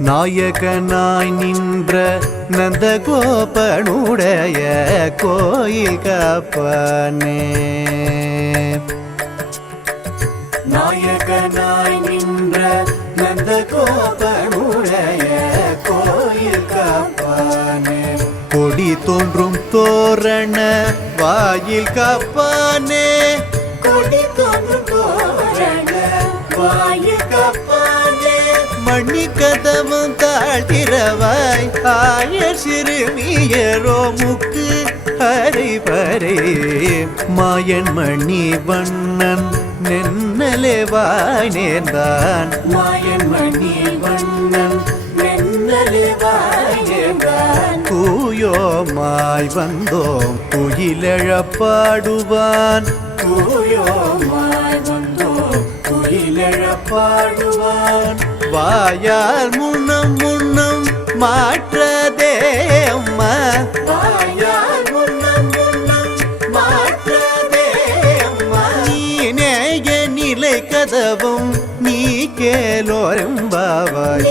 நாயகனாய் நின்ற நந்தகோபனுடைய கோயில் காப்பானே நாயகனாய் நின்ற நந்தகோபனுடைய கோயில் காப்பானே கொடி தோன்றும் தோரண வாயில் காப்பானே கொடி தோன்றும் தோரண வாயில் காப்பானே மணி கதவும் தாழ்த்திரவாய் ஆய சிறுமியரோ முக்கு ஹரிபரே மாயன் மணி வண்ணன் நென்னலே வாய் நேர்ந்தான் மாயன் மணி வண்ணன் நென்னலே வாய் நேர்ந்தான் தூயோமாய் வந்தோம் துயிலெழப்பாடுவான் தூயோமாய் வந்தோம் துயிலெழப்பாடுவான் வாயால் முன்னம் முன்னம் மாற்றதே அம்மா வாயால் முன்னம் முன்னம் மாற்றதே அம்மா நீ நேய நிலை கதவும் நீ கேலோரம்பாவாய்